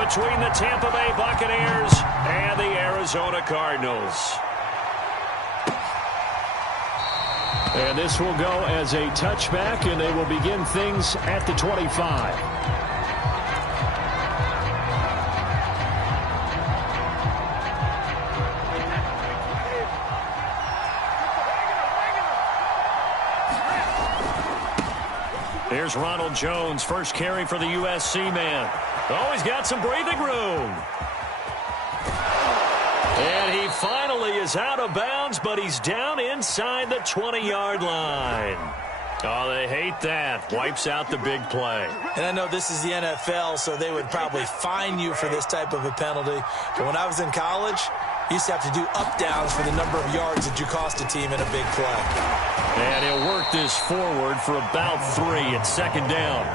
between the Tampa Bay Buccaneers and the Arizona Cardinals. And this will go as a touchback, and they will begin things at the 25. Here's Ronald Jones, first carry for the USC man. Oh, he's got some breathing room. And he finally is out of bounds, but he's down inside the 20-yard line. Oh, they hate that. Wipes out the big play. And I know this is the NFL, so they would probably fine you for this type of a penalty. But when I was in college, you used to have to do up-downs for the number of yards that you cost a team in a big play. And he'll work this forward for about 3 at second down.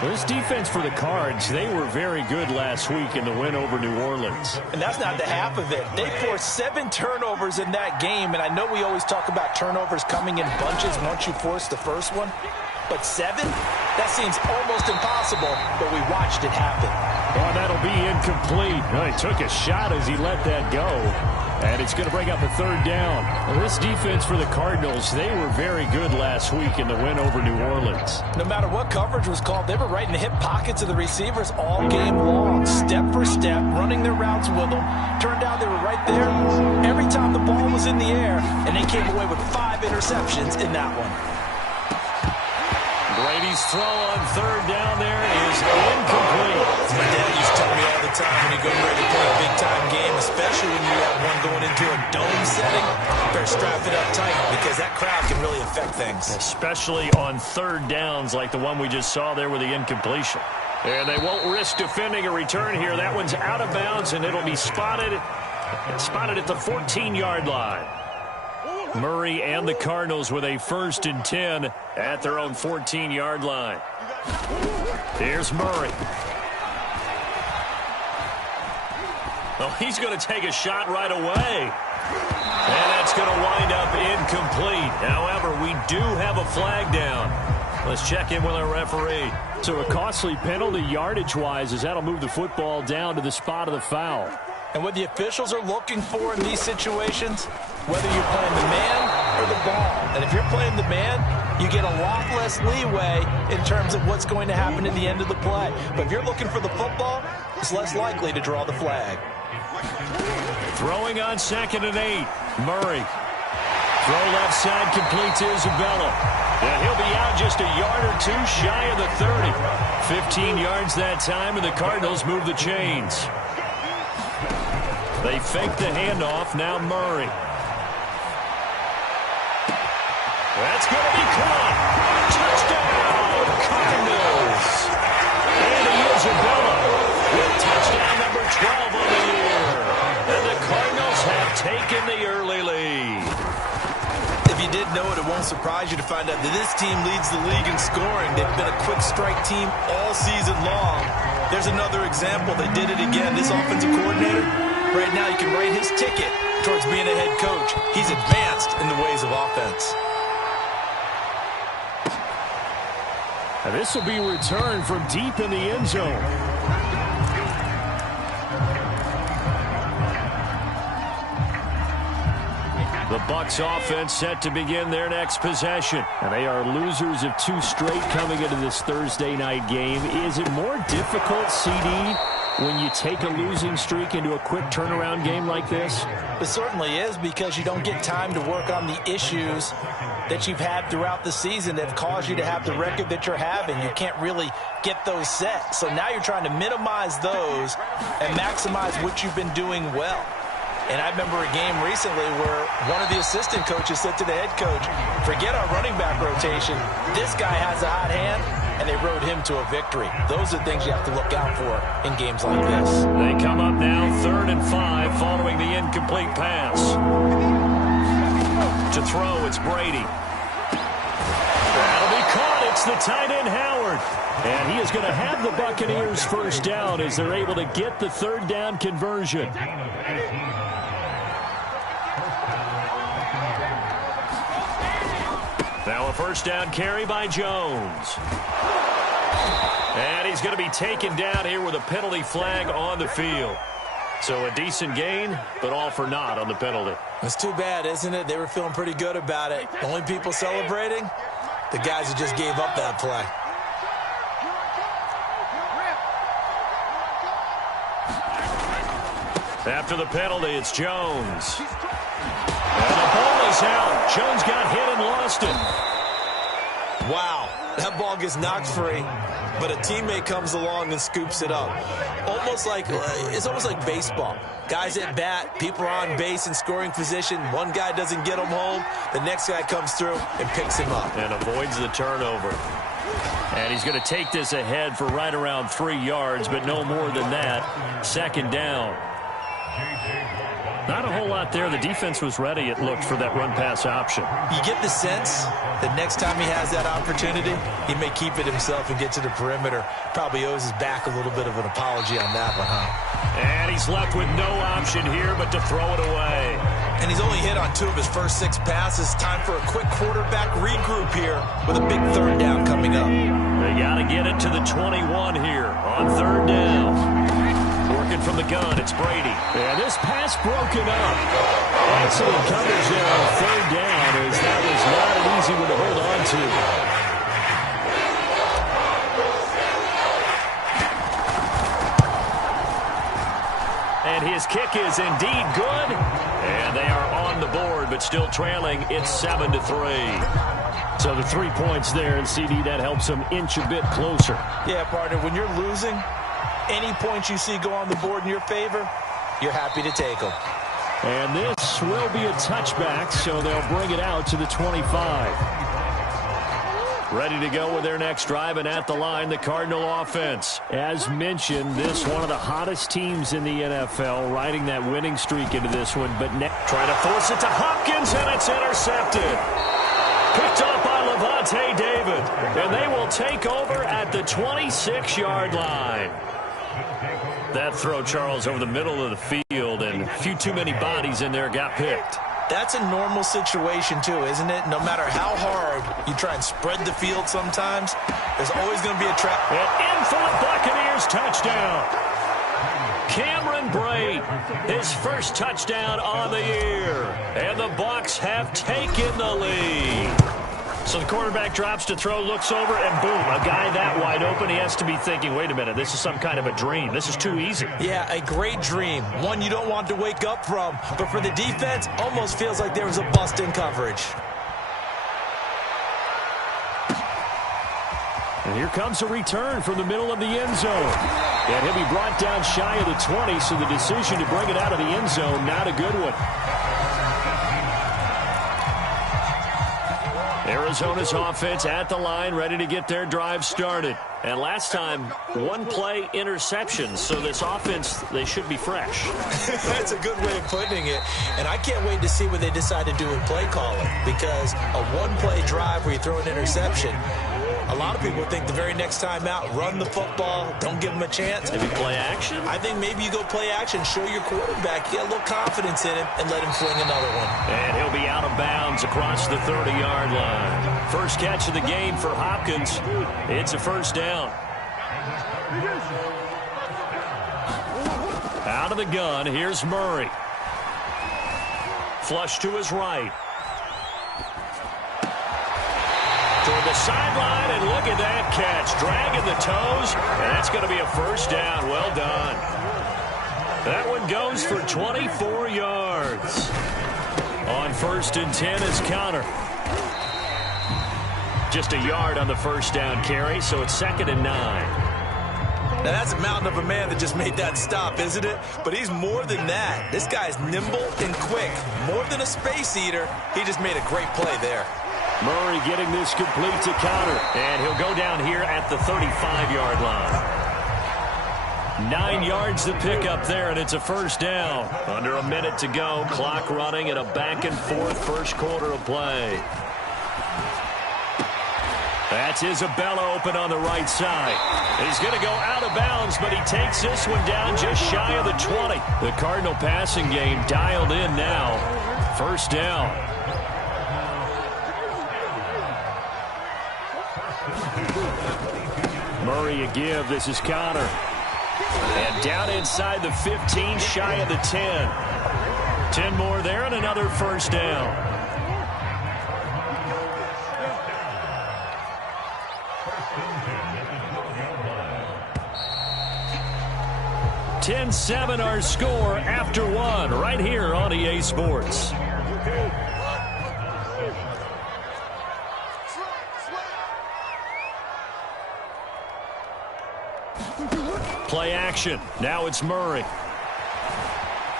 Well, this defense for the Cards, they were very good last week in the win over New Orleans. And that's not the half of it. They forced 7 turnovers in that game, and I know we always talk about turnovers coming in bunches once you force the first one. But 7? That seems almost impossible, but we watched it happen. Oh, that'll be incomplete. Oh, he took a shot as he let that go. And it's going to bring up a third down. Well, this defense for the Cardinals, they were very good last week in the win over New Orleans. No matter what coverage was called, they were right in the hip pockets of the receivers all game long, step for step, running their routes with them. Turned out they were right there every time the ball was in the air, and they came away with 5 interceptions in that one. Brady's throw on third down there is incomplete. My dad used to tell me all the time when you go ready to play a big-time game, especially when you have one going into a dome setting, you better strap it up tight because that crowd can really affect things. Especially on third downs like the one we just saw there with the incompletion. And they won't risk defending a return here. That one's out of bounds, and it'll be spotted at the 14-yard line. Murray and the Cardinals with a 1st and 10 at their own 14-yard line. Here's Murray. Oh, he's going to take a shot right away. And that's going to wind up incomplete. However, we do have a flag down. Let's check in with our referee. So a costly penalty yardage-wise as that'll move the football down to the spot of the foul. And what the officials are looking for in these situations, whether you're playing the man or the ball. And if you're playing the man, you get a lot less leeway in terms of what's going to happen at the end of the play. But if you're looking for the football, it's less likely to draw the flag. Throwing on 2nd and 8. Murray. Throw left side completes Isabella. And he'll be out just a yard or 2 shy of the 30. 15 yards that time, and the Cardinals move the chains. They fake the handoff. Now Murray. That's going to be caught. Touchdown, Cardinals. And Isabella with touchdown number 12 on the year. And the Cardinals have taken the early lead. If you didn't know it, it won't surprise you to find out that this team leads the league in scoring. They've been a quick strike team all season long. There's another example. They did it again. This offensive coordinator, right now, you can write his ticket towards being a head coach. He's advanced in the ways of offense. And this will be returned from deep in the end zone. The Bucs offense set to begin their next possession. And they are losers of 2 straight coming into this Thursday night game. Is it more difficult, CD, when you take a losing streak into a quick turnaround game like this? It certainly is, because you don't get time to work on the issues that you've had throughout the season that have caused you to have the record that you're having. You can't really get those set. So now you're trying to minimize those and maximize what you've been doing well. And I remember a game recently where one of the assistant coaches said to the head coach, forget our running back rotation. This guy has a hot hand, and they rode him to a victory. Those are things you have to look out for in games like this. They come up now 3rd and 5 following the incomplete pass. To throw, it's Brady. That'll be caught. It's the tight end, Howard. And he is going to have the Buccaneers first down as they're able to get the 3rd down conversion. Now a first down carry by Jones. And he's going to be taken down here with a penalty flag on the field. So a decent gain, but all for naught on the penalty. It's too bad, isn't it? They were feeling pretty good about it. The only people celebrating, the guys who just gave up that play. After the penalty, it's Jones. And the ball is out. Jones got hit and lost it. Wow, that ball gets knocked free, but a teammate comes along and scoops it up. It's almost like baseball. Guys at bat, people are on base in scoring position. One guy doesn't get him home. The next guy comes through and picks him up. And avoids the turnover. And he's going to take this ahead for right around 3 yards, but no more than that. Second down. Not a whole lot there. The defense was ready, it looked, for that run-pass option. You get the sense that next time he has that opportunity, he may keep it himself and get to the perimeter. Probably owes his back a little bit of an apology on that one, huh? And he's left with no option here but to throw it away. And he's only hit on 2 of his first 6 passes. Time for a quick quarterback regroup here with a big third down coming up. They got to get it to the 21 here on third down. Working from the gun, it's Brady. And this pass broken up. Excellent coverage there on third down, as that was not an easy one to hold on to. And his kick is indeed good. And they are on the board, but still trailing. It's 7-3. So the 3 points there, and CD, that helps them inch a bit closer. Yeah, partner, when you're losing, any points you see go on the board in your favor, you're happy to take them. And this will be a touchback, so they'll bring it out to the 25. Ready to go with their next drive, and at the line, the Cardinal offense. As mentioned, this one of the hottest teams in the NFL, riding that winning streak into this one. But trying to force it to Hopkins, and it's intercepted. Picked up by Lavonte David. And they will take over at the 26-yard line. That throw, Charles, over the middle of the field, and a few too many bodies in there got picked. That's a normal situation, too, isn't it? No matter how hard you try and spread the field sometimes, there's always going to be a trap. And in for the Buccaneers touchdown. Cameron Brate, his first touchdown on the year. And the Bucs have taken the lead. So the quarterback drops to throw, looks over, and boom, a guy that wide open. He has to be thinking, wait a minute, this is some kind of a dream. This is too easy. Yeah, a great dream. One you don't want to wake up from. But for the defense, almost feels like there was a bust in coverage. And here comes a return from the middle of the end zone. And he'll be brought down shy of the 20, so the decision to bring it out of the end zone, not a good one. Arizona's offense at the line, ready to get their drive started. And last time, one play interception. So this offense, they should be fresh. That's a good way of putting it. And I can't wait to see what they decide to do with play calling. Because a one-play drive where you throw an interception, a lot of people think the very next time out, run the football, don't give them a chance. Maybe play action? I think maybe you go play action, show your quarterback, get a little confidence in him, and let him fling another one. And he'll be out of bounds across the 30-yard line. First catch of the game for Hopkins. It's a first down. Out of the gun, here's Murray. Flush to his right. Toward the sideline, and look at that catch. Dragging the toes, and that's going to be a first down. Well done. That one goes for 24 yards. On 1st and 10 is Conner. Just a yard on the first down carry, so it's 2nd and 9. Now, that's a mountain of a man that just made that stop, isn't it? But he's more than that. This guy's nimble and quick. More than a space eater, he just made a great play there. Murray getting this complete to Conner. And he'll go down here at the 35-yard line. 9 yards to pick up there, and it's a first down. Under a minute to go. Clock running at a back-and-forth first quarter of play. That's Isabella open on the right side. He's going to go out of bounds, but he takes this one down just shy of the 20. The Cardinal passing game dialed in now. First down. Murray a give. This is Connor. And down inside the 15, shy of the 10. 10 more there and another first down. 10-7 our score after one right here on EA Sports. Play action. Now it's Murray.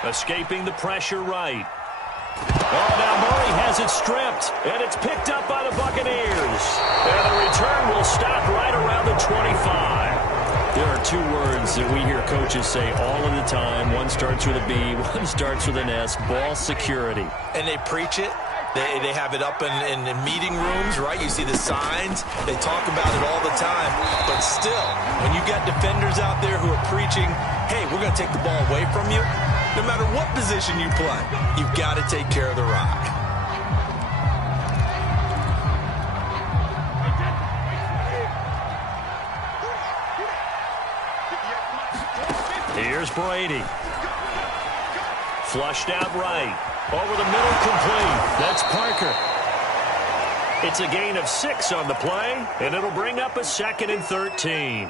Escaping the pressure right. Oh, now Murray has it stripped, and it's picked up by the Buccaneers. And the return will stop right around the 25. There are two words that we hear coaches say all of the time. One starts with a B, one starts with an S, ball security. And they preach it. They have it up in meeting rooms, right? You see the signs. They talk about it all the time. But still, when you got defenders out there who are preaching, hey, we're going to take the ball away from you, no matter what position you play, you've got to take care of the rock. Here's Brady. Flushed out right. Over the middle, complete. That's Parker. It's a gain of 6 on the play, and it'll bring up a 2nd and 13.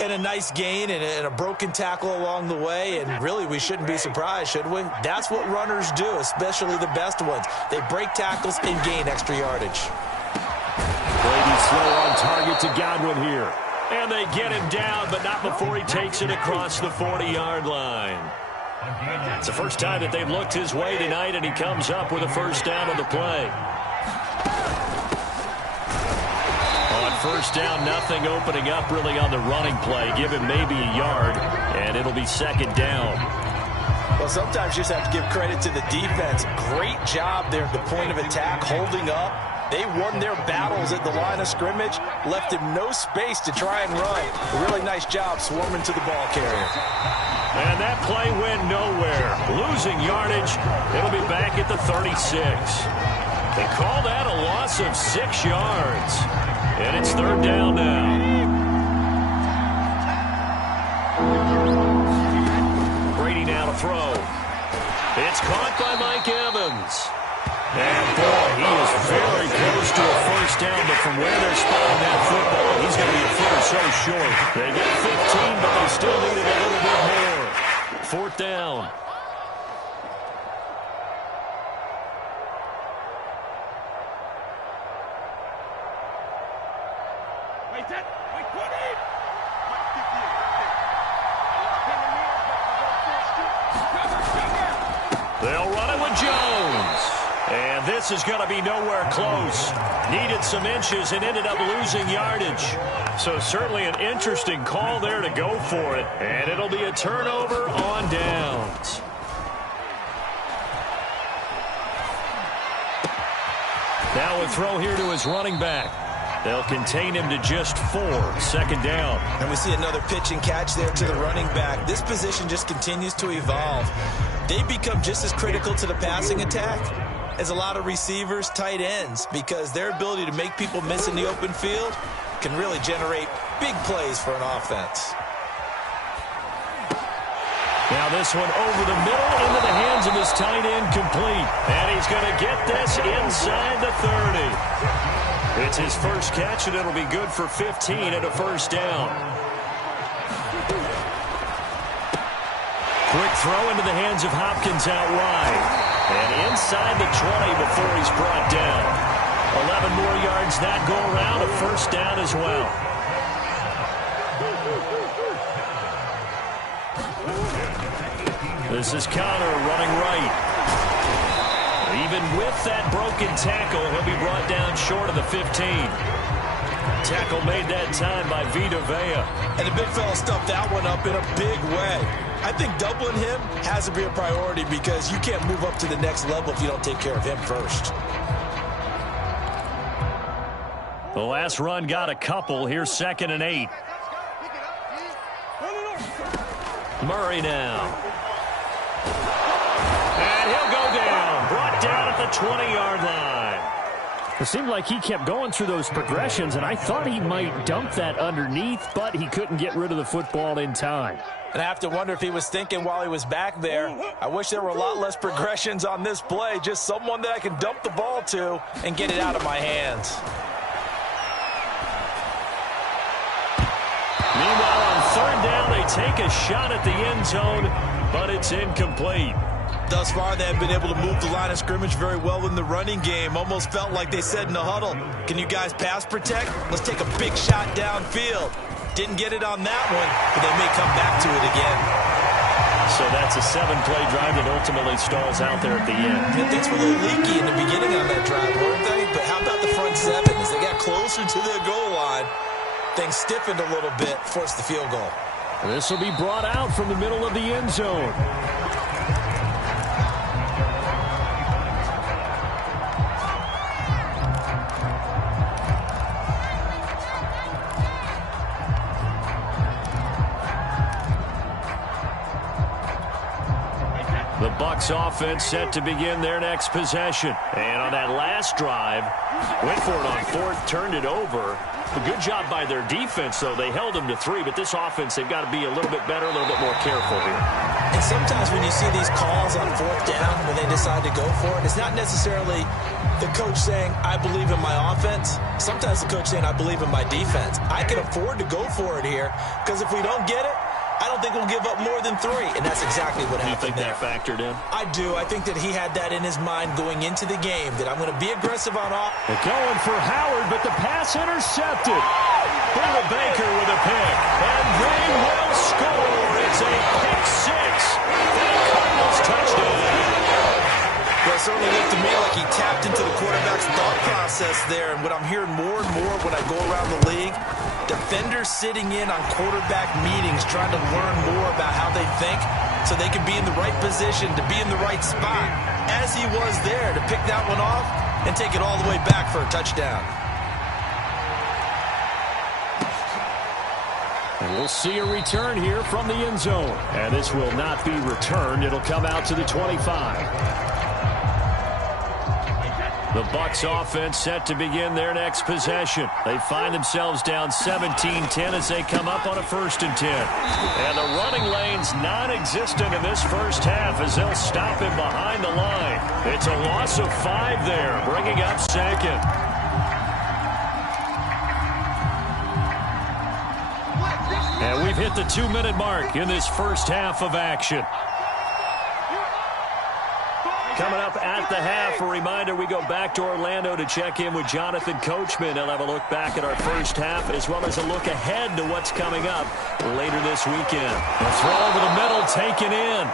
And a nice gain and a broken tackle along the way, and really we shouldn't be surprised, should we? That's what runners do, especially the best ones. They break tackles and gain extra yardage. Brady slow on target to Godwin here. And they get him down, but not before he takes it across the 40-yard line. It's the first time that they've looked his way tonight, and he comes up with a first down on the play. On first down, nothing opening up really on the running play. Give him maybe a yard, and it'll be 2nd down. Well, sometimes you just have to give credit to the defense. Great job there at the point of attack, holding up. They won their battles at the line of scrimmage, left him no space to try and run. A really nice job swarming to the ball carrier. And that play went nowhere. Losing yardage. It'll be back at the 36. They call that a loss of 6 yards. And it's 3rd down now. Brady now to throw. It's caught by Mike Evans. And, boy, he is very close to a first down, but from where they're spotting that football, he's going to be a foot or so short. They get 15, but they still need it a little bit more. 4th down. They'll run it with Jones. And this is going to be nowhere close. Needed some inches and ended up losing yardage. So certainly an interesting call there to go for it. And it'll be a turnover on downs. Now a throw here to his running back. They'll contain him to just 4. 2nd down. And we see another pitch and catch there to the running back. This position just continues to evolve. They become just as critical to the passing attack as a lot of receivers, tight ends, because their ability to make people miss in the open field can really generate big plays for an offense. Now this one over the middle into the hands of his tight end, complete. And he's going to get this inside the 30. It's his first catch, and it'll be good for 15 and a first down. Quick throw into the hands of Hopkins out wide. And inside the 20 before he's brought down. 11 more yards that go around, a first down as well. This is Connor running right. Even with that broken tackle, he'll be brought down short of the 15. Tackle made that time by Vita Vea. And the big fella stuffed that one up in a big way. I think doubling him has to be a priority because you can't move up to the next level if you don't take care of him first. The last run got a couple. Here's 2nd and 8. Murray now. And he'll go down. Brought down at the 20-yard line. It seemed like he kept going through those progressions, and I thought he might dump that underneath, but he couldn't get rid of the football in time. And I have to wonder if he was thinking while he was back there, I wish there were a lot less progressions on this play, just someone that I can dump the ball to and get it out of my hands. Meanwhile, on third down, they take a shot at the end zone, but it's incomplete. Thus far, they have been able to move the line of scrimmage very well in the running game. Almost felt like they said in the huddle, can you guys pass protect? Let's take a big shot downfield. Didn't get it on that one, but they may come back to it again. So that's a 7-play drive that ultimately stalls out there at the end. And things were a little leaky in the beginning on that drive, weren't they? But how about the front seven? As they got closer to the goal line, things stiffened a little bit, forced the field goal. This will be brought out from the middle of the end zone. The Bucs offense set to begin their next possession. And on that last drive, went for it on fourth, turned it over. A good job by their defense, though. They held them to 3, but this offense, they've got to be a little bit better, a little bit more careful here. And sometimes when you see these calls on fourth down, when they decide to go for it, it's not necessarily the coach saying, I believe in my offense. Sometimes the coach saying, I believe in my defense. I can afford to go for it here, because if we don't get it, I don't think we'll give up more than 3, and that's exactly what happened there. You think that factored in? I do. I think that he had that in his mind going into the game, that I'm going to be aggressive on off. They're going for Howard, but the pass intercepted. Buda Baker with a pick, and they will score. It's a pick 6 for the Cardinals touchdown. Well, it certainly looked to me like he tapped into the quarterback's thought process there, and what I'm hearing more and more when I go around the league, defenders sitting in on quarterback meetings trying to learn more about how they think so they can be in the right position to be in the right spot, as he was there to pick that one off and take it all the way back for a touchdown. And we'll see a return here from the end zone. And this will not be returned. It'll come out to the 25. The Bucs offense set to begin their next possession. They find themselves down 17-10 as they come up on a 1st and 10. And the running lane's non-existent in this first half as they'll stop him behind the line. It's a loss of 5 there, bringing up 2nd. And we've hit the 2-minute mark in this first half of action. Coming up at the half, a reminder, we go back to Orlando to check in with Jonathan Coachman. He'll have a look back at our first half as well as a look ahead to what's coming up later this weekend. The throw over the middle, taken in.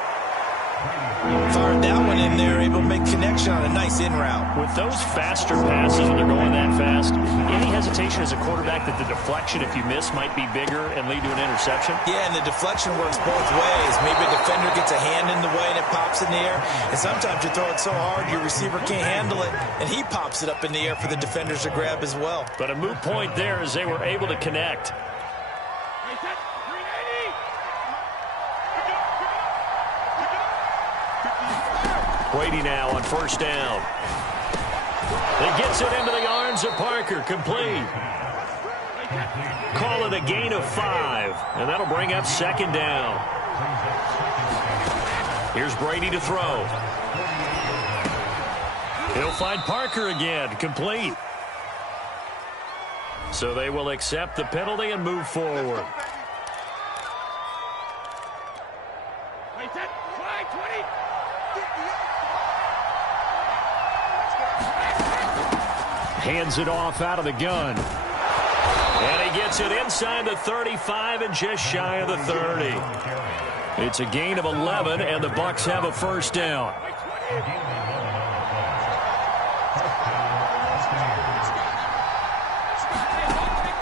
Fired that one in there, able to make connection on a nice in route. With those faster passes, when they're going that fast, any hesitation as a quarterback that the deflection, if you miss, might be bigger and lead to an interception? Yeah, and the deflection works both ways. Maybe a defender gets a hand in the way and it pops in the air. And sometimes you throw it so hard your receiver can't handle it, and he pops it up in the air for the defenders to grab as well. But a moot point there as they were able to connect. Brady now on 1st down. He gets it into the arms of Parker, complete. Call it a gain of 5, and that'll bring up 2nd down. Here's Brady to throw. He'll find Parker again, complete. So they will accept the penalty and move forward. Hands it off out of the gun. And he gets it inside the 35 and just shy of the 30. It's a gain of 11, and the Bucs have a 1st down.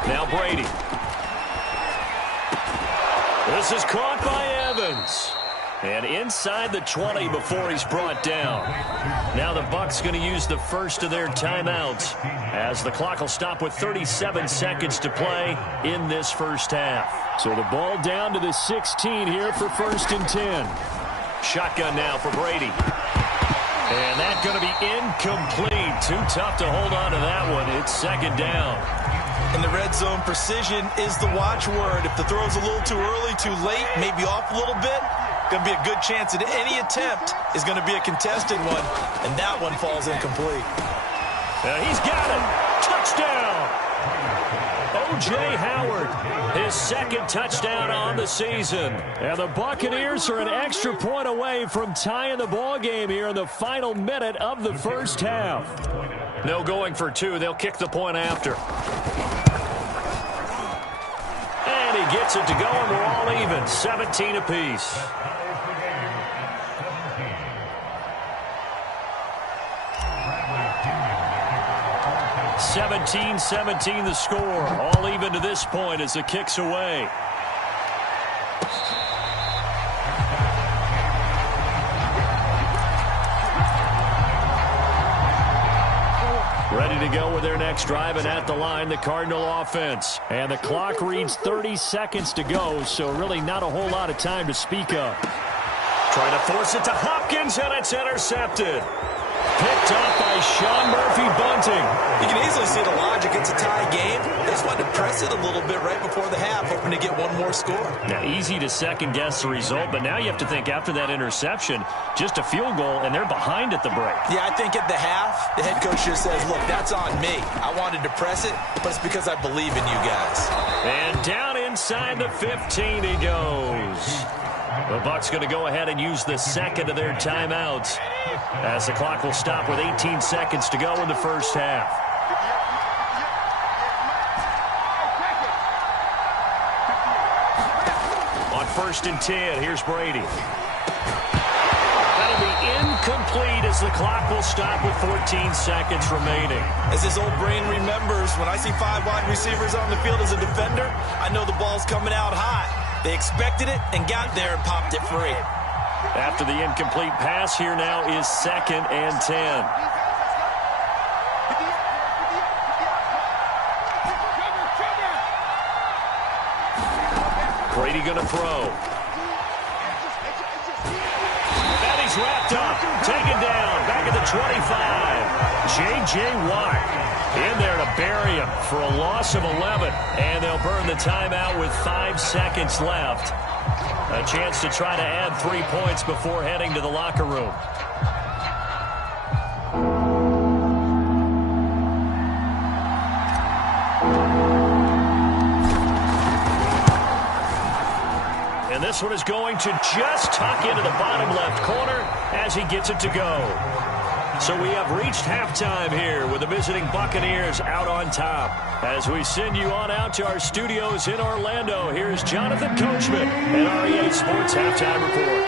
Now Brady. This is caught by Evans. And inside the 20 before he's brought down. Now the Bucs going to use the first of their timeouts as the clock will stop with 37 seconds to play in this first half. So the ball down to the 16 here for 1st and 10. Shotgun now for Brady. And that's going to be incomplete. Too tough to hold on to that one. It's second down. In the red zone, precision is the watchword. If the throw's a little too early, too late, maybe off a little bit, going to be a good chance that any attempt is going to be a contested one, and that one falls incomplete. He's got it. Touchdown. O.J. Howard, his second touchdown on the season. And the Buccaneers are an extra point away from tying the ball game here in the final minute of the first half. No going for two. They'll kick the point after. And he gets it to go, and we're all even. 17 apiece. (17-17) the score. All even to this point as the kick's away. Ready to go with their next drive, and at the line, the Cardinal offense. And the clock reads 30 seconds to go, so really not a whole lot of time to speak of. Trying to force it to Hopkins, and it's intercepted. Picked up by Sean Murphy-Bunting. You can easily see the logic. It's a tie game. They just wanted to press it a little bit right before the half, hoping to get one more score. Now, easy to second-guess the result, but now you have to think after that interception, just a field goal, and they're behind at the break. Yeah, I think at the half, the head coach just says, look, that's on me. I wanted to press it, but it's because I believe in you guys. And down inside the 15 he goes. The Bucs going to go ahead and use the second of their timeouts as the clock will stop with 18 seconds to go in the first half. On 1st and 10, here's Brady. That'll be incomplete as the clock will stop with 14 seconds remaining. As his old brain remembers, when I see 5 wide receivers on the field as a defender, I know the ball's coming out high. They expected it and got there and popped it free. After the incomplete pass, here now is 2nd and 10. Brady going to throw. And he's wrapped up. Taken down. Back at the 25. J.J. Watt in there to bury him for a loss of 11. And they'll burn the timeout with 5 seconds left. A chance to try to add 3 points before heading to the locker room. And this one is going to just tuck into the bottom left corner as he gets it to go. So we have reached halftime here with the visiting Buccaneers out on top. As we send you on out to our studios in Orlando, here's Jonathan Coachman at REA Sports Halftime Report.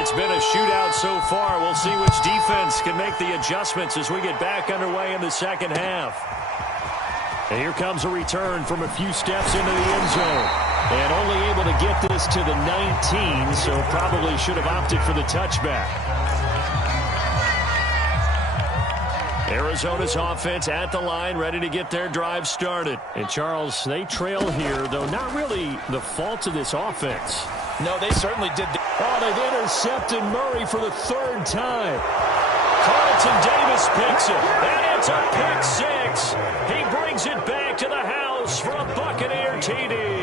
It's been a shootout so far. We'll see which defense can make the adjustments as we get back underway in the second half. And here comes a return from a few steps into the end zone. And only able to get this to the 19, so probably should have opted for the touchback. Arizona's offense at the line, ready to get their drive started. And, Charles, they trail here, though not really the fault of this offense. No, they certainly did. Oh, they've intercepted Murray for the 3rd time. Carlton Davis picks it, and it's a pick 6. He brings it back to the house for a Buccaneer TD.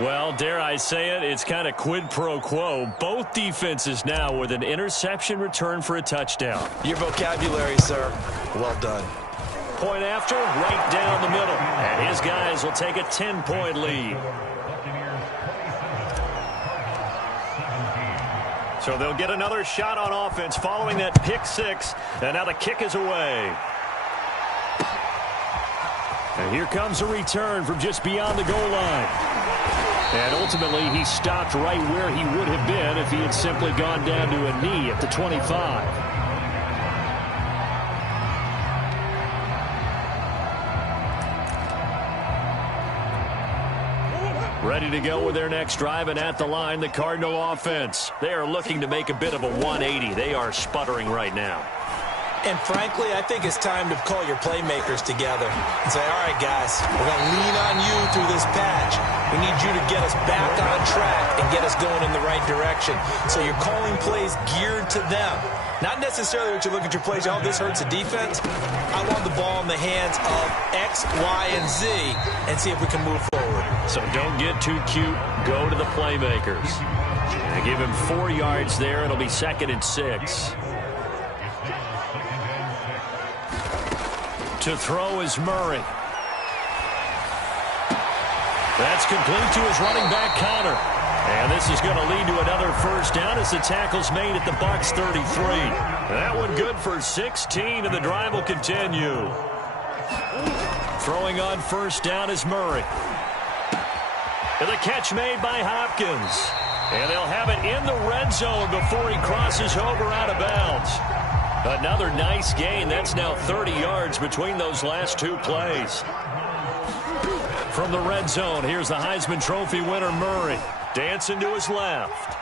Well, dare I say it, it's kind of quid pro quo. Both defenses now with an interception return for a touchdown. Your vocabulary, sir. Well done. Point after, right down the middle. And his guys will take a 10-point lead. So they'll get another shot on offense following that pick 6. And now the kick is away. And here comes a return from just beyond the goal line. And ultimately, he stopped right where he would have been if he had simply gone down to a knee at the 25. Ready to go with their next drive, and at the line, the Cardinal offense. They are looking to make a bit of a 180. They are sputtering right now. And frankly, I think it's time to call your playmakers together and say, all right, guys, we're going to lean on you through this patch. We need you to get us back on track and get us going in the right direction. So you're calling plays geared to them. Not necessarily what you look at your plays, oh, this hurts the defense. I want the ball in the hands of X, Y, and Z and see if we can move forward. So don't get too cute. Go to the playmakers. And give him 4 yards there. It'll be 2nd and 6. To throw is Murray. That's complete to his running back, Connor. And this is going to lead to another first down as the tackle's made at the Bucs 33. That one good for 16, and the drive will continue. Throwing on first down is Murray. And the catch made by Hopkins. And they'll have it in the red zone before he crosses over out of bounds. Another nice gain. That's now 30 yards between those last 2 plays. From the red zone, here's the Heisman Trophy winner, Murray. Dancing to his left.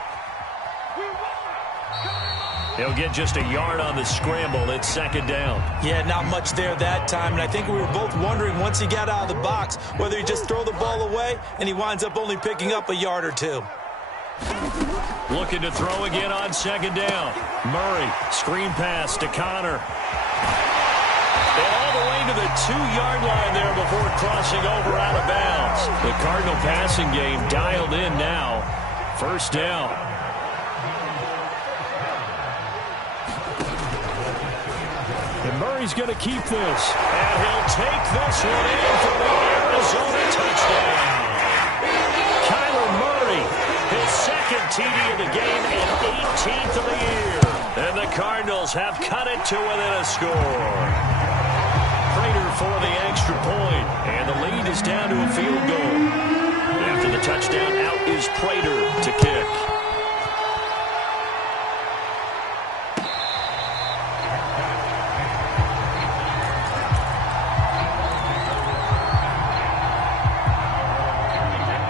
He'll get just a yard on the scramble. It's 2nd down. Yeah, not much there that time. And I think we were both wondering once he got out of the box whether he just throw the ball away and he winds up only picking up a yard or 2. Looking to throw again on 2nd down. Murray, screen pass to Connor. And all the way to the 2-yard line there before crossing over out of bounds. The Cardinal passing game dialed in now. First down. And Murray's going to keep this. And he'll take this one in for the Arizona touchdown. Kyler Murray, his 2nd TD of the game and 18th of the year. And the Cardinals have cut it to within a score. Prater for the extra point, and the lead is down to a field goal. After the touchdown, out is Prater to kick.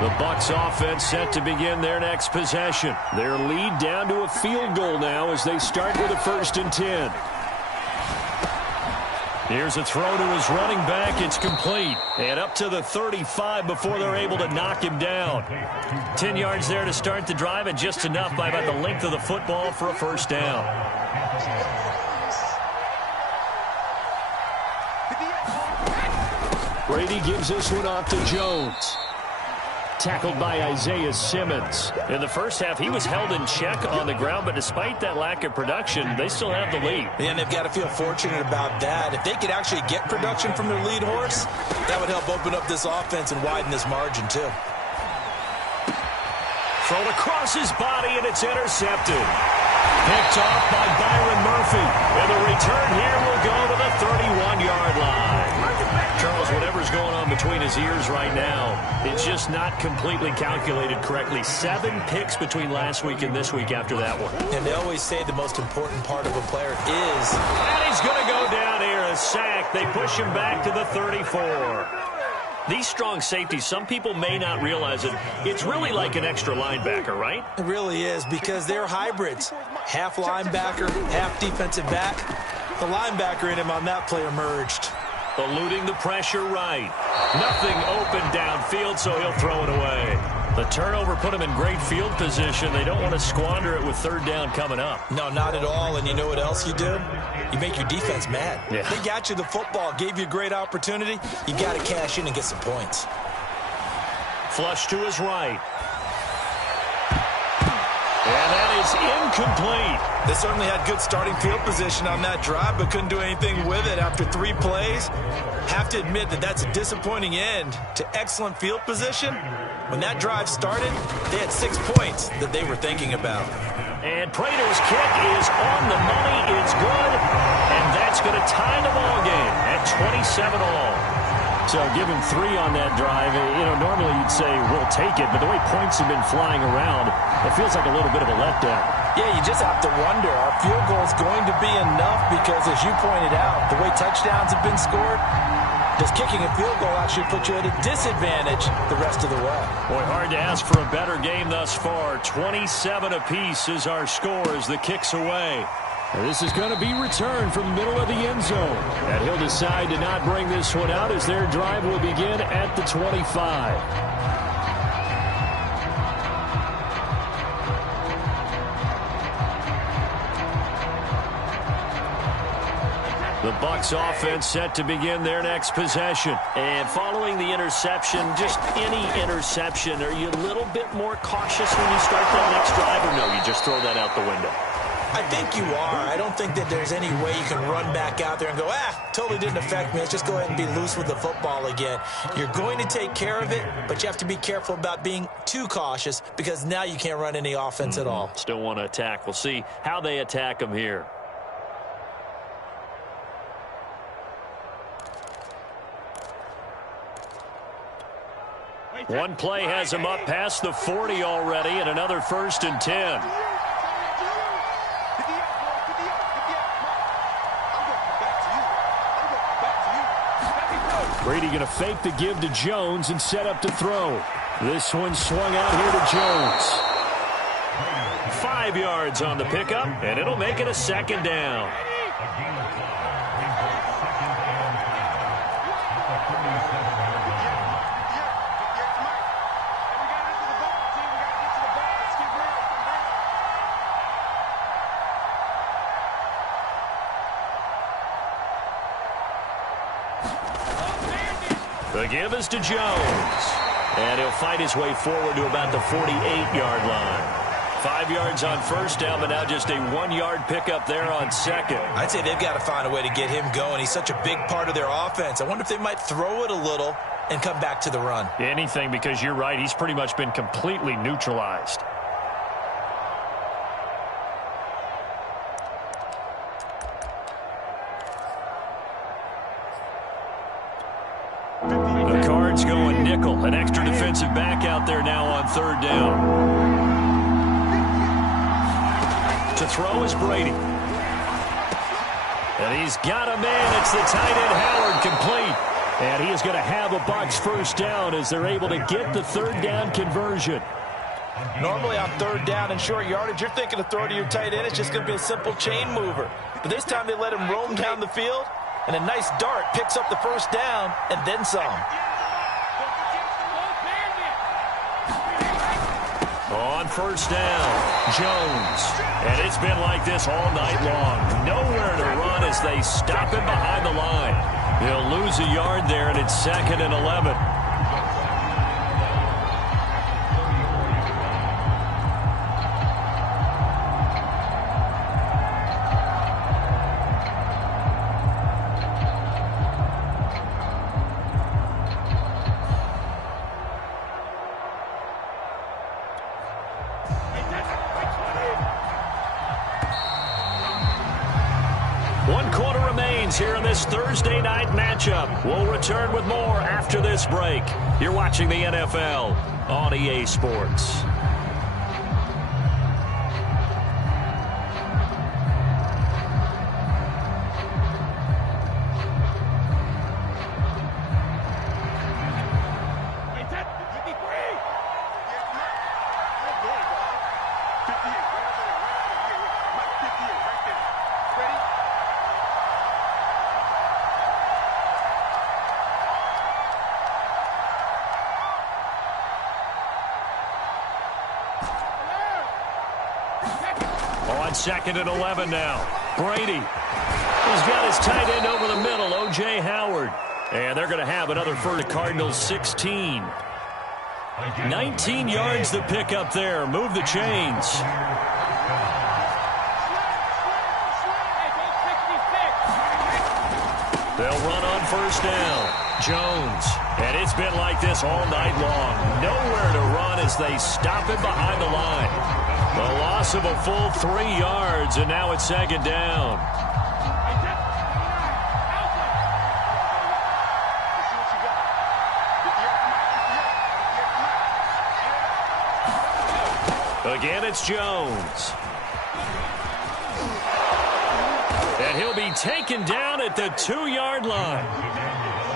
The Bucs offense set to begin their next possession. Their lead down to a field goal now as they start with a 1st and 10. Here's a throw to his running back. It's complete. And up to the 35 before they're able to knock him down. 10 yards there to start the drive, and just enough by about the length of the football for a first down. Brady gives this one off to Jones. Tackled by Isaiah Simmons. In the first half, he was held in check on the ground, but despite that lack of production, they still have the lead. And they've got to feel fortunate about that. If they could actually get production from their lead horse, that would help open up this offense and widen this margin, too. Thrown across his body, and it's intercepted. Picked off by Byron Murphy. And the return here will go to the 31-yard line. Charles, whatever's going on between his ears right now, it's just not completely calculated correctly. 7 picks between last week and this week after that one. And they always say the most important part of a player is... And he's going to go down here, a sack. They push him back to the 34. These strong safeties, some people may not realize it. It's really like an extra linebacker, right? It really is, because they're hybrids. Half linebacker, half defensive back. The linebacker in him on that play emerged. Eluding the pressure right. Nothing open downfield, so he'll throw it away. The turnover put him in great field position. They don't want to squander it with 3rd down coming up. No, not at all. And you know what else you do? You make your defense mad. Yeah. They got you the football, gave you a great opportunity. You got to cash in and get some points. Flush to his right. And that is incomplete. They certainly had good starting field position on that drive, but couldn't do anything with it after 3 plays. Have to admit that that's a disappointing end to excellent field position. When that drive started, they had 6 points that they were thinking about. And Prater's kick is on the money. It's good. And that's going to tie the ball game at 27 all. So give him 3 on that drive. You know, normally you'd say we'll take it, but the way points have been flying around, it feels like a little bit of a letdown. Yeah, you just have to wonder, are field goals going to be enough? Because as you pointed out, the way touchdowns have been scored, does kicking a field goal actually put you at a disadvantage the rest of the way? Boy, hard to ask for a better game thus far. 27 apiece is our score as the kick's away. And this is going to be returned from the middle of the end zone. And he'll decide to not bring this one out as their drive will begin at the 25. Seahawks offense set to begin their next possession. And following the interception, just any interception, are you a little bit more cautious when you start that next drive, or no, you just throw that out the window? I think you are. I don't think that there's any way you can run back out there and go, totally didn't affect me. Let's just go ahead and be loose with the football again. You're going to take care of it, but you have to be careful about being too cautious because now you can't run any offense at all. Still want to attack. We'll see how they attack them here. One play has him up past the 40 already, and another 1st and 10. Brady going to fake the give to Jones and set up to throw. This one swung out here to Jones. 5 yards on the pickup, and it'll make it a 2nd down. The give is to Jones. And he'll fight his way forward to about the 48-yard line. 5 yards on 1st down, but now just a 1-yard pickup there on 2nd. I'd say they've got to find a way to get him going. He's such a big part of their offense. I wonder if they might throw it a little and come back to the run. Anything, because you're right. He's pretty much been completely neutralized. The Cards going nickel. An extra defensive back out there now on 3rd down. To throw is Brady. And he's got a man. It's the tight end Howard, complete. And he is going to have a Bucs 1st down as they're able to get the 3rd down conversion. Normally on 3rd down and short yardage, you're thinking of throw to your tight end. It's just going to be a simple chain mover. But this time they let him roam down the field. And a nice dart picks up the 1st down and then some. On 1st down, Jones. And it's been like this all night long. Nowhere to run as they stop him behind the line. He'll lose a yard there, and it's 2nd and 11. Here in this Thursday night matchup. We'll return with more after this break. You're watching the NFL on EA Sports. On 2nd and 11 now. Brady. He's got his tight end over the middle, O.J. Howard. And they're going to have another first. Cardinals 16. 19 yards to pick up there. Move the chains. They'll run on 1st down. Jones. And it's been like this all night long. Nowhere to run as they stop him behind the line. The loss of a full 3 yards, and now it's 2nd down. Again, it's Jones. And he'll be taken down at the 2-yard line.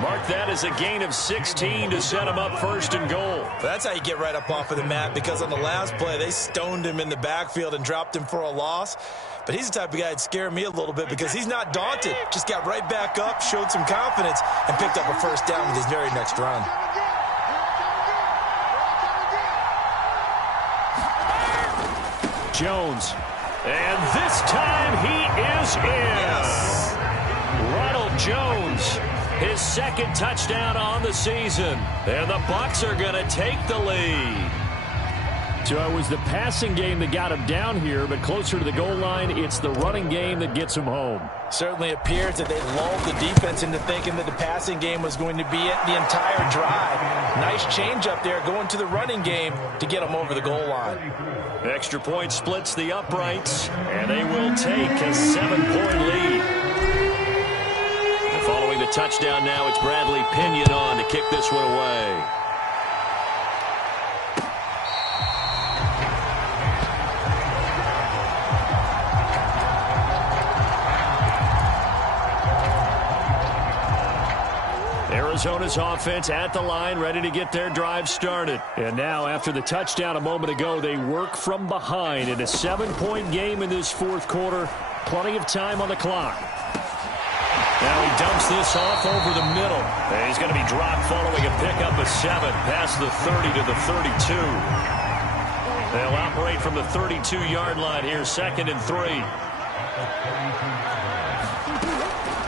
Mark that as a gain of 16 to set him up 1st and goal. That's how you get right up off of the mat, because on the last play, they stoned him in the backfield and dropped him for a loss. But he's the type of guy that scared me a little bit because he's not daunted. Just got right back up, showed some confidence, and picked up a 1st down with his very next run. Jones. And this time he is in. Yes. Ronald Jones, his second touchdown on the season. And the Bucs are going to take the lead. So it was the passing game that got him down here, but closer to the goal line, it's the running game that gets him home. Certainly appears that they lulled the defense into thinking that the passing game was going to be it the entire drive. Nice change up there going to the running game to get them over the goal line. Extra point splits the uprights, and they will take a 7-point lead. And following the touchdown now, it's Bradley Pinion on to kick this one away. Arizona's offense at the line, ready to get their drive started. And now, after the touchdown a moment ago, they work from behind in a 7-point game in this fourth quarter. Plenty of time on the clock. Now he dumps this off over the middle. And he's going to be dropped following a pickup of 7 past the 30 to the 32. They'll operate from the 32-yard line here, 2nd and 3.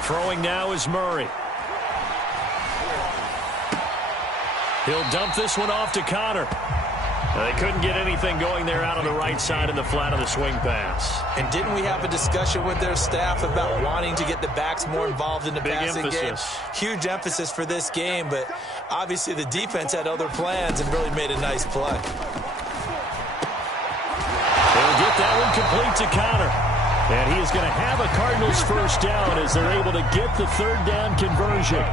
Throwing now is Murray. He'll dump this one off to Connor. They couldn't get anything going there out on the right side in the flat of the swing pass. And didn't we have a discussion with their staff about wanting to get the backs more involved in the passing game? Huge emphasis for this game, but obviously the defense had other plans and really made a nice play. They'll get that one complete to Connor. And he is going to have a Cardinals first down as they're able to get the 3rd down conversion.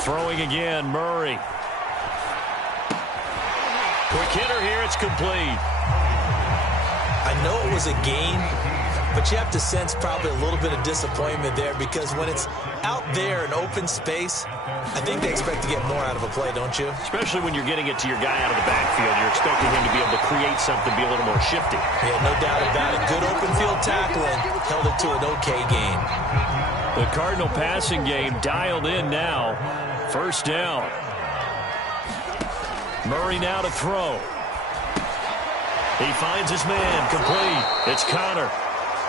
Throwing again, Murray. Quick hitter here, it's complete. I know it was a gain, but you have to sense probably a little bit of disappointment there because when it's out there in open space, I think they expect to get more out of a play, don't you? Especially when you're getting it to your guy out of the backfield. You're expecting him to be able to create something, be a little more shifty. Yeah, no doubt about it. Good open field tackling held it to an okay gain. The Cardinal passing game dialed in now. 1st down. Murray now to throw. He finds his man, complete. It's Connor.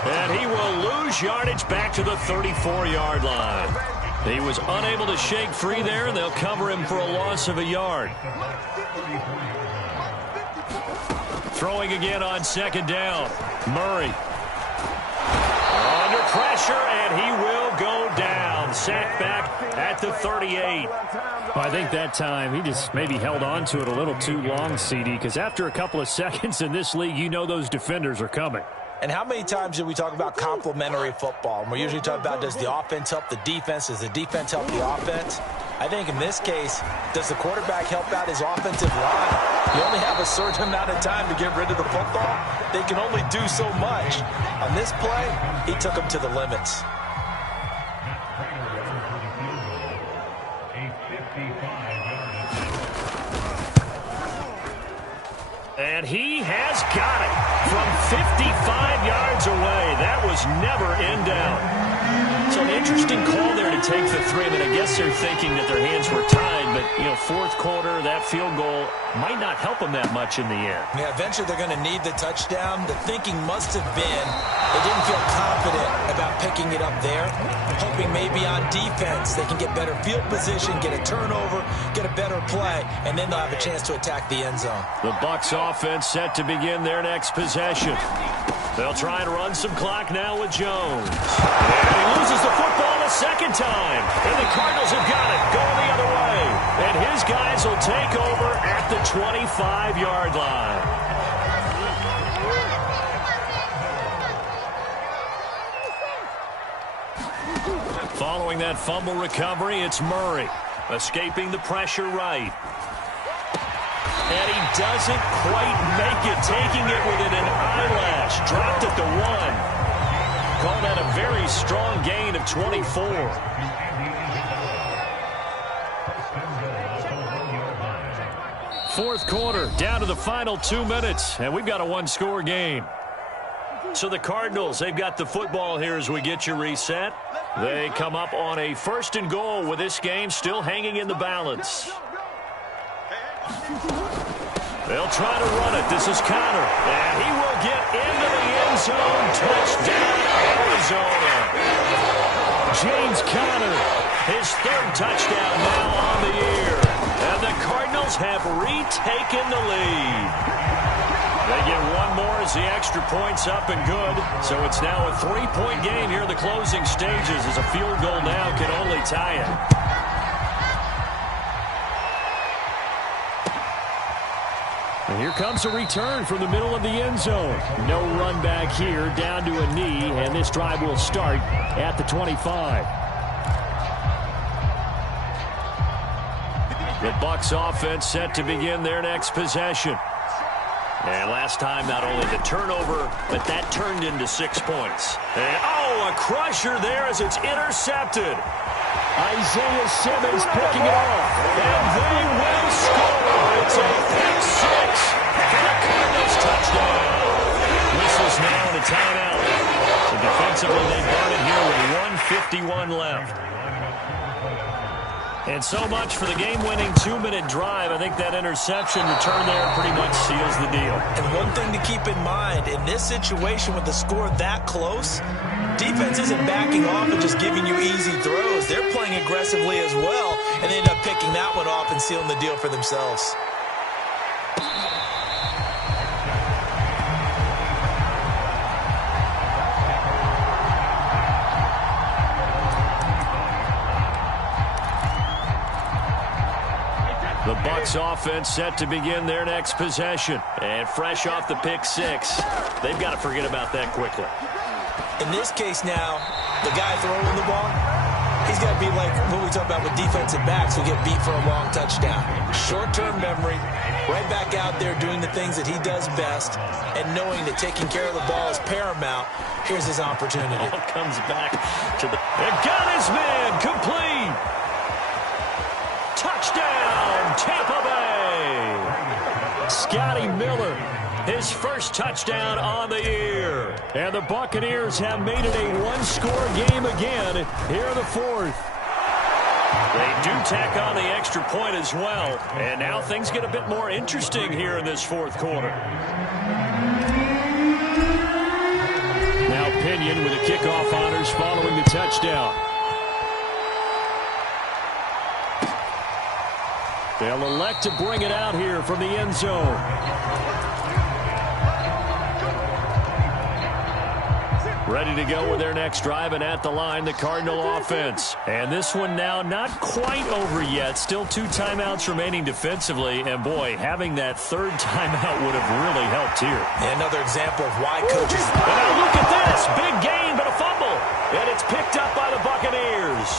And he will lose yardage back to the 34-yard line. He was unable to shake free there, and they'll cover him for a loss of a yard. Throwing again on 2nd down. Murray. Under pressure, and he will go down. Sacked back at the 38. Well, I think that time he just maybe held on to it a little too long, CD, because after a couple of seconds in this league, you know those defenders are coming. And how many times do we talk about complementary football? And we're usually talking about, does the offense help the defense? Does the defense help the offense? I think in this case, does the quarterback help out his offensive line? You only have a certain amount of time to get rid of the football. They can only do so much. On this play, he took them to the limits. And he has got it from 55 yards away. That was never in doubt. So an interesting call there to take the 3. I mean, I guess they're thinking that their hands were tied, but, you know, 4th quarter, that field goal might not help them that much in the end. Yeah, eventually they're going to need the touchdown. The thinking must have been they didn't feel confident about picking it up there, hoping maybe on defense they can get better field position, get a turnover, get a better play, and then they'll have a chance to attack the end zone. The Bucs offense set to begin their next possession. They'll try and run some clock now with Jones. And he loses the football the 2nd time. And the Cardinals have got it going the other way. And his guys will take over at the 25-yard line. Following that fumble recovery, it's Murray. Escaping the pressure right. And he doesn't quite make it, taking it within an eyelash. Dropped at the 1. Call that a very strong gain of 24. Fourth quarter, down to the final 2 minutes, and we've got a 1-score game. So the Cardinals, they've got the football here as we get you reset. They come up on a 1st and goal with this game still hanging in the balance. They'll try to run it. This is Conner. And he will get into the end zone. Touchdown, Arizona. James Conner, his third touchdown now on the year. And the Cardinals have retaken the lead. They get one more as the extra point's up and good. So it's now a 3-point game here in the closing stages as a field goal now can only tie it. And here comes a return from the middle of the end zone. No run back here, down to a knee, and this drive will start at the 25. The Bucs offense set to begin their next possession. And last time, not only the turnover, but that turned into 6 points. And, a crusher there as it's intercepted. Isaiah Simmons picking it off. And they will score. It's a pick six for the Cardinals touchdown. Whistles now in a timeout. So defensively, they burn it here with 1:51 left. And so much for the game-winning 2-minute drive. I think that interception return there pretty much seals the deal. And one thing to keep in mind, in this situation with the score that close, defense isn't backing off and just giving you easy throws. They're playing aggressively as well, and they end up picking that one off and sealing the deal for themselves. The Bucs offense set to begin their next possession. And fresh off the pick six, they've got to forget about that quickly. In this case now, the guy throwing the ball, he's got to be like what we talk about with defensive backs who get beat for a long touchdown. Short-term memory, right back out there doing the things that he does best, and knowing that taking care of the ball is paramount. Here's his opportunity. Ball comes back to the... And got his man complete. Touchdown, Tampa Bay. Scotty Miller, his first touchdown on the year. And the Buccaneers have made it a one-score game again here in the fourth. They do tack on the extra point as well. And now things get a bit more interesting here in this fourth quarter. Now Pinion with the kickoff honors following the touchdown. They'll elect to bring it out here from the end zone. Ready to go with their next drive, and at the line, the Cardinal offense. And this one now not quite over yet. Still 2 timeouts remaining defensively. And, boy, having that third timeout would have really helped here. Another example of why coaches... And now look at this. Big gain, but a fumble. And it's picked up by the Buccaneers.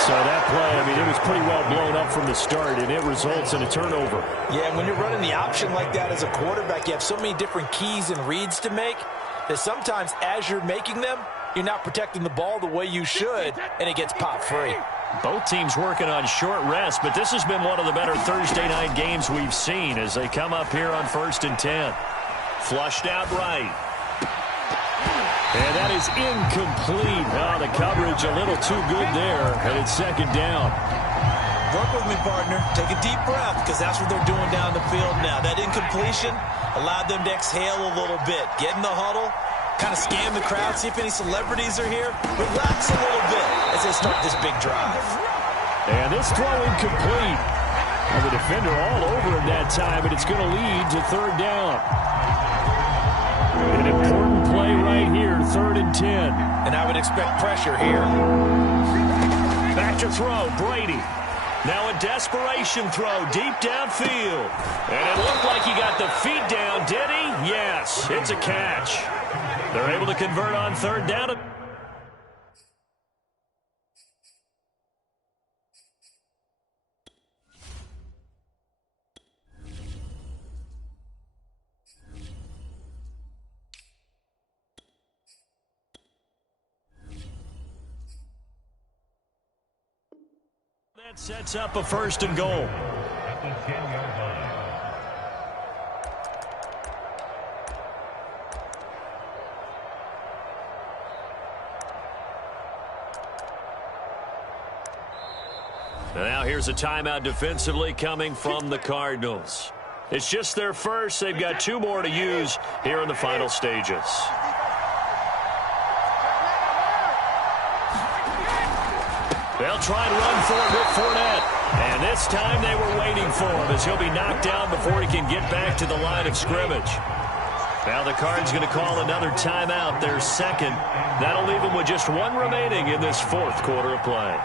So that play, I mean, it was pretty well blown up from the start, and it results in a turnover. Yeah, when you're running the option like that as a quarterback, you have so many different keys and reads to make that sometimes as you're making them, you're not protecting the ball the way you should, and it gets popped free. Both teams working on short rest, but this has been one of the better Thursday night games we've seen as they come up here on 1st and 10. Flushed out right. And that is incomplete. Oh, the coverage a little too good there, and it's second down. Work with me, partner. Take a deep breath, because that's what they're doing down the field now. That incompletion allowed them to exhale a little bit. Get in the huddle, kind of scan the crowd, see if any celebrities are here. Relax a little bit as they start this big drive. And this throw incomplete. And the defender all over him that time, but it's going to lead to third down. An important play right here, 3rd and 10. And I would expect pressure here. Back to throw, Brady. Now a desperation throw deep downfield. And it looked like he got the feet down, did he? Yes, it's a catch. They're able to convert on third down. That sets up a 1st and goal. Now here's a timeout defensively coming from the Cardinals. It's just their first. They've got 2 more to use here in the final stages. They'll try and run for it with Fournette. And this time they were waiting for him as he'll be knocked down before he can get back to the line of scrimmage. Now the Cards going to call another timeout, their second. That'll leave them with just 1 remaining in this 4th quarter of play.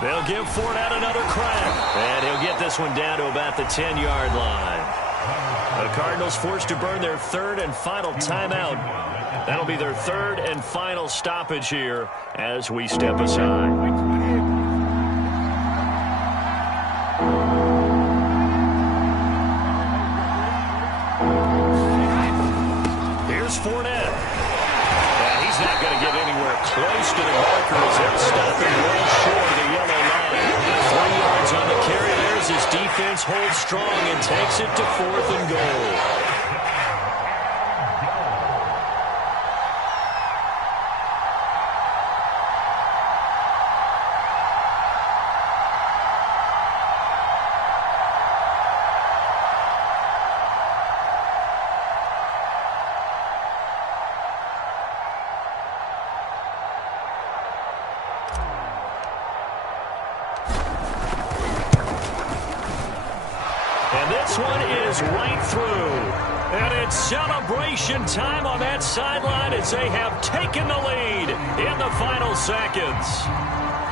They'll give Fournette another crack. And he'll get this one down to about the 10-yard line. The Cardinals forced to burn their 3rd and final timeout. That'll be their 3rd and final stoppage here as we step aside. Here's Fournette. And he's not going to get anywhere close to the marker as they'll stop him well short of the yellow line. 3 yards on the carry. There's his defense holds strong and takes it to 4th and goal. One is right through. And it's celebration time on that sideline as they have taken the lead in the final seconds.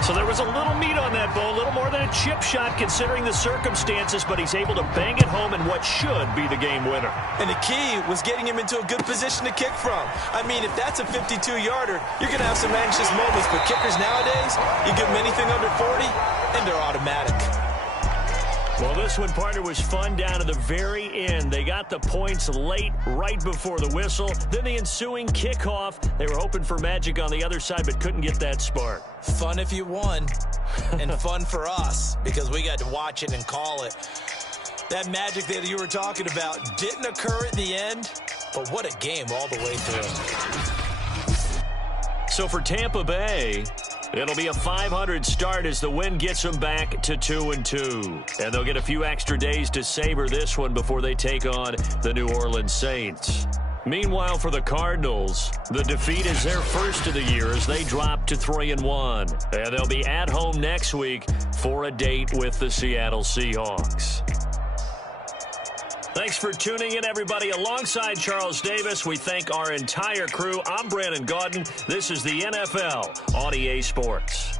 So there was a little meat on that ball, a little more than a chip shot considering the circumstances, but he's able to bang it home in what should be the game winner. And the key was getting him into a good position to kick from. I mean, if that's a 52-yarder, you're going to have some anxious moments, but kickers nowadays, you give them anything under 40, and they're automatic. Well, this one, partner, was fun down to the very end. They got the points late, right before the whistle. Then the ensuing kickoff. They were hoping for magic on the other side, but couldn't get that spark. Fun if you won, and fun for us, because we got to watch it and call it. That magic that you were talking about didn't occur at the end, but what a game all the way through. So for Tampa Bay, it'll be a 500 start as the win gets them back to 2-2. And they'll get a few extra days to savor this one before they take on the New Orleans Saints. Meanwhile, for the Cardinals, the defeat is their first of the year as they drop to 3-1. And they'll be at home next week for a date with the Seattle Seahawks. Thanks for tuning in, everybody. Alongside Charles Davis, we thank our entire crew. I'm Brandon Gaudin. This is the NFL on EA Sports.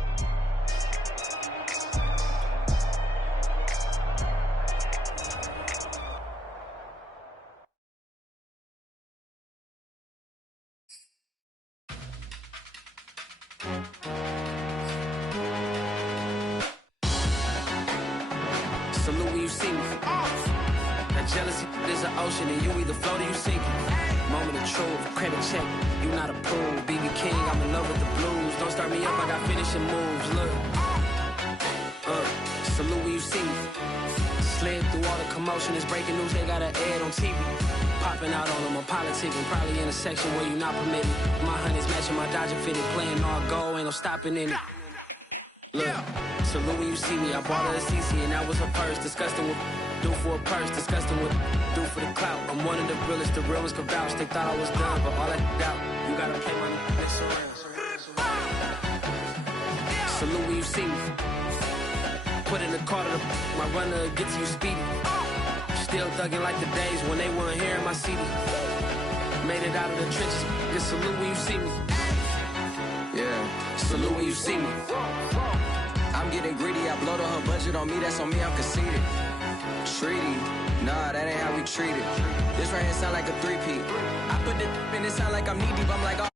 Salute when you see me. That jealousy is an ocean, and you either float or you sink it. Moment of truth, credit check, you not approved. BB King, I'm in love with the blues. Don't start me up, I got finishing moves. Look, salute when you see me. Slid through all the commotion, it's breaking news, they got an ad on TV. Popping out on them, I'm politicking, probably in a section where you not permitted. My honey's matching my Dodger fitted, playing all goal, ain't no stopping in it. Look, salute when you see me, I bought her a CC and that was her purse. Disgusting with do for a purse, disgusting with do for the clout. I'm one of the realest, the real ones can vouch. They thought I was done, but all that doubt, you gotta play my next around. Salute when you see me. Put in the car to my runner gets you speedy. Still thugging like the days when they weren't hearing my CD. Made it out of the trenches, just salute when you see me. Yeah, salute when you see me. I'm getting greedy, I blowed on her budget on me, that's on me, I'm conceited. Treaty, nah, that ain't how we treat it. This right here sound like a three-peat. I put the in it sound like I'm knee deep, I'm like, oh.